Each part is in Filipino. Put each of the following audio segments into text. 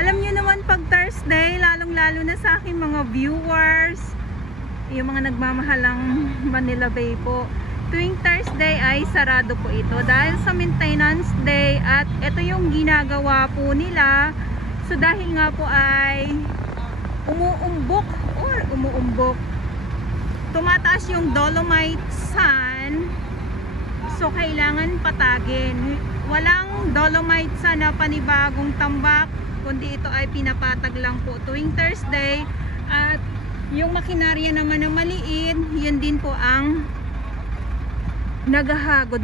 Alam niyo naman pag Thursday, lalong-lalo na sa aking mga viewers, yung mga nagmamahalang Manila Bay po, tuwing Thursday ay sarado po ito dahil sa maintenance day at ito yung ginagawa po nila. So dahil nga po ay umuumbok, tumataas yung dolomite sand, so kailangan patagin. Walang dolomite sand na panibagong tambak, kundi ito ay pinapatag lang po tuwing Thursday. At yung makinarya naman na maliit, yun din po ang naghahagod.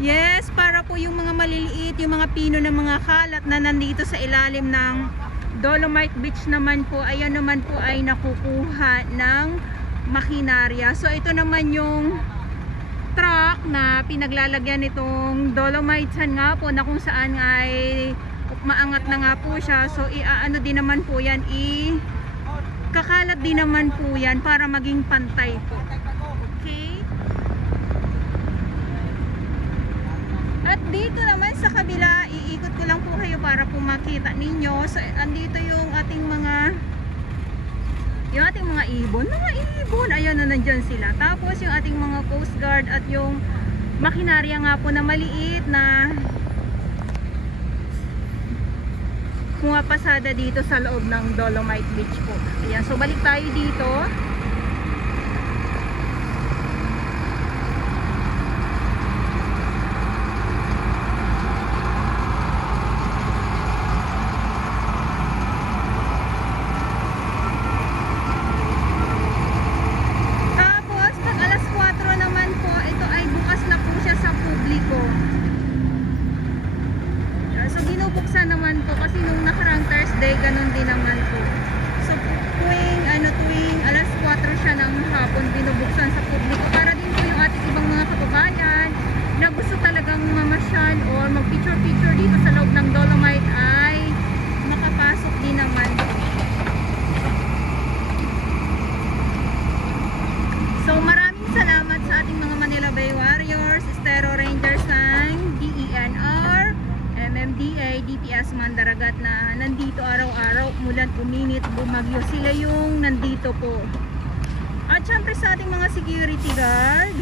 Yes, para po yung mga maliliit, yung mga pino ng mga kalat na nandito sa ilalim ng Dolomite Beach naman po, ayan naman po ay nakukuha ng makinarya. So ito naman yung truck na pinaglalagyan nitong dolomite sand nga po, na kung saan ay maangat na nga po siya. So iaano din naman po yan, kakalat din naman po yan para maging pantay po. Okay? At dito naman sa kabila, iikot ko lang po kayo para po makita ninyo. So andito yung ating mga ibon. Ayan na, nandyan sila. Tapos yung ating mga coast guard at yung makinarya nga po na maliit na pumapasada dito sa loob ng Dolomite Beach po. Ayan, so balik tayo dito. Buksan naman po kasi nung nakarang Thursday ganun din naman po. So tuwing alas 4 siya ng hapon binubuksan sa publiko para din po yung ating ibang mga kababayan na gusto talagang mamasyal or mag-picture dito sa loob ng Dolomite ay makapasok din naman. So maraming salamat sa ating mga Manila Bay Warriors, Estero Rangers ng DENR, MMDA, DPS Mandaragat na nandito araw-araw, mulan uminit, bumagyo, sila yung nandito po. At syempre sa ating mga security guard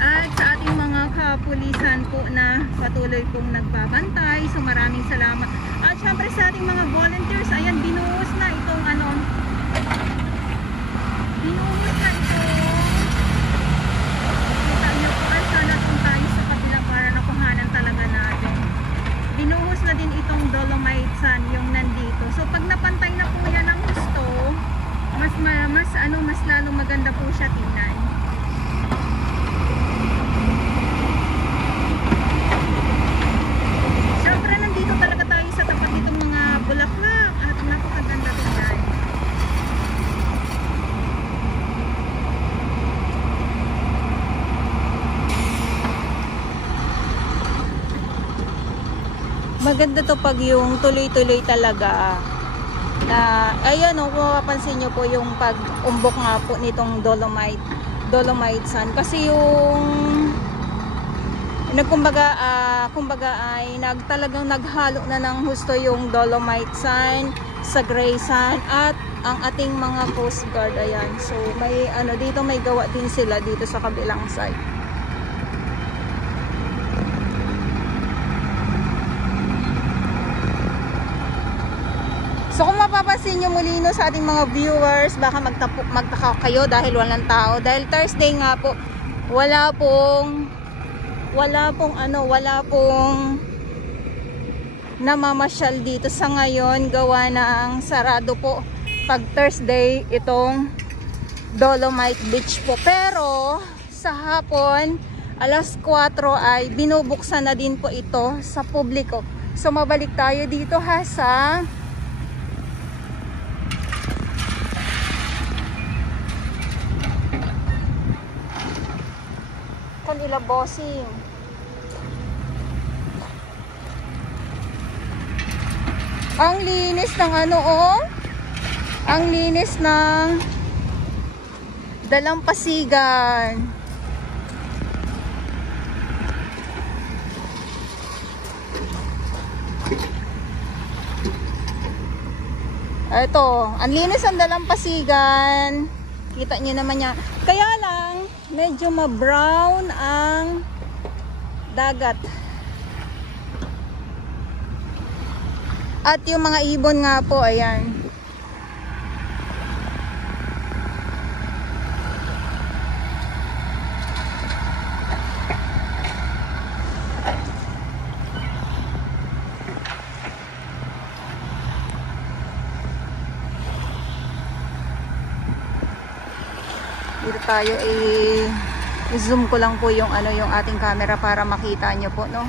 at sa ating mga kapulisan po na patuloy pong nagbabantay. So maraming salamat. At syempre sa ating mga volunteers, ayan, binuhos na itong binuhos na itong, kita nyo po, ay sana kung tayo sa kabila para nakuhanan talaga natin. Binuhos na din itong dolomite sand yung nandito. So pag napantay na po yan ng gusto, mas lalong maganda po siya tingnan. Siyempre nandito talaga tayo sa tapat nitong mga bulaklak at napakaganda tingnan. Maganda to pag yung tuloy-tuloy talaga. Ayun o, kung mapapansin nyo po yung pag-umbok nga po nitong dolomite sand. Kasi yung kumbaga ay talagang naghalo na ng husto yung dolomite sand sa gray sand at ang ating mga coast guard. Ayan, so may dito may gawa din sila dito sa kabilang side. So kung mapapansin nyo muli sa ating mga viewers, baka magtaka kayo dahil walang tao. Dahil Thursday nga po, wala pong namamasyal dito sa ngayon, gawa ng sarado po pag Thursday itong Dolomite Beach po. Pero sa hapon, alas 4 ay binubuksan na din po ito sa publiko. So mabalik tayo dito sa kanila bossing. Ang linis ng ang linis ng dalampasigan. Ito, ang linis ang dalampasigan. Kita nyo naman yan. Kaya lang, medyo ma-brown ang dagat. At yung mga ibon nga po, ayan. Dito tayo i-zoom ko lang po yung yung ating camera para makita nyo po, no?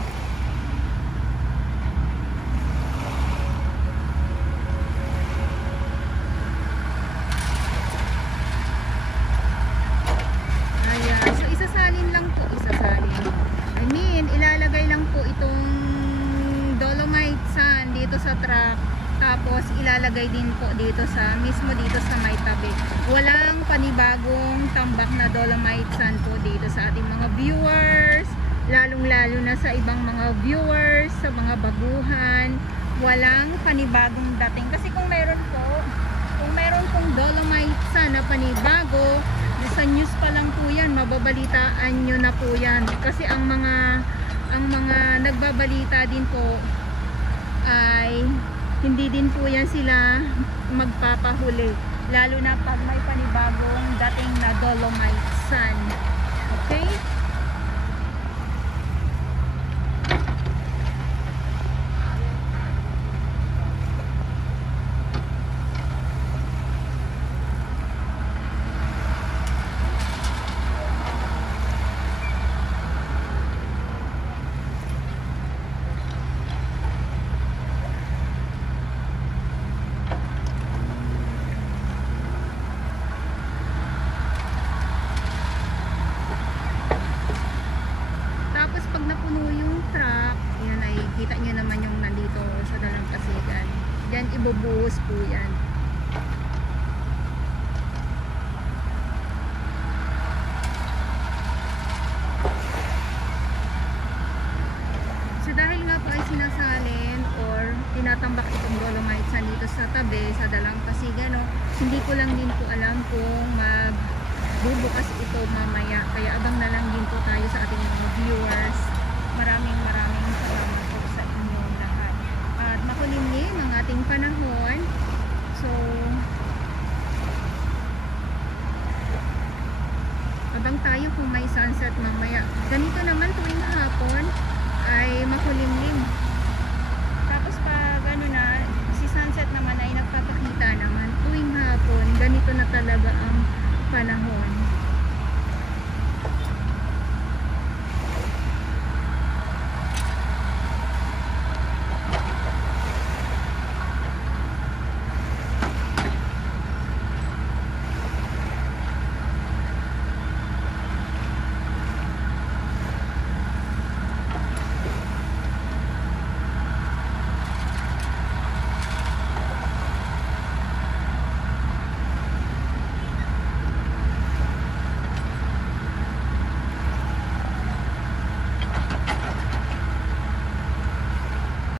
Ayan, so isasalin lang po, isasalin. I mean, ilalagay lang po itong dolomite sand dito sa truck. Tapos ilalagay din po dito sa mismo dito sa may tabi. Walang panibagong tambak na dolomite sand po dito sa ating mga viewers, lalong-lalo na sa ibang mga viewers, sa mga baguhan. Walang panibagong dating kasi kung meron pong dolomite sand na panibago, sa news pa lang po yan, mababalitaan nyo na po yan. Kasi ang mga nagbabalita din po ay hindi din po yan sila magpapahuli, lalo na pag may panibagong dating na dolomite sand. Okay? Kita nyo naman yung nandito sa dalampasigan. Diyan ibubuhos po yan. So dahil nga po ay sinasalin or tinatambak itong dolomite sand dito sa tabi, sa dalampasigan, no? Hindi ko lang din po alam kung magbubukas ito mamaya. Kaya abang na lang din po tayo sa ating mga viewers. Maraming salamat po sa inyong lahat. At makulimlim ang ating panahon. So, abang tayo kung may sunset mamaya. Ganito naman tuwing hapon ay makulimlim. Tapos pag si sunset naman ay nagpapakita naman tuwing hapon. Ganito na talaga ang panahon.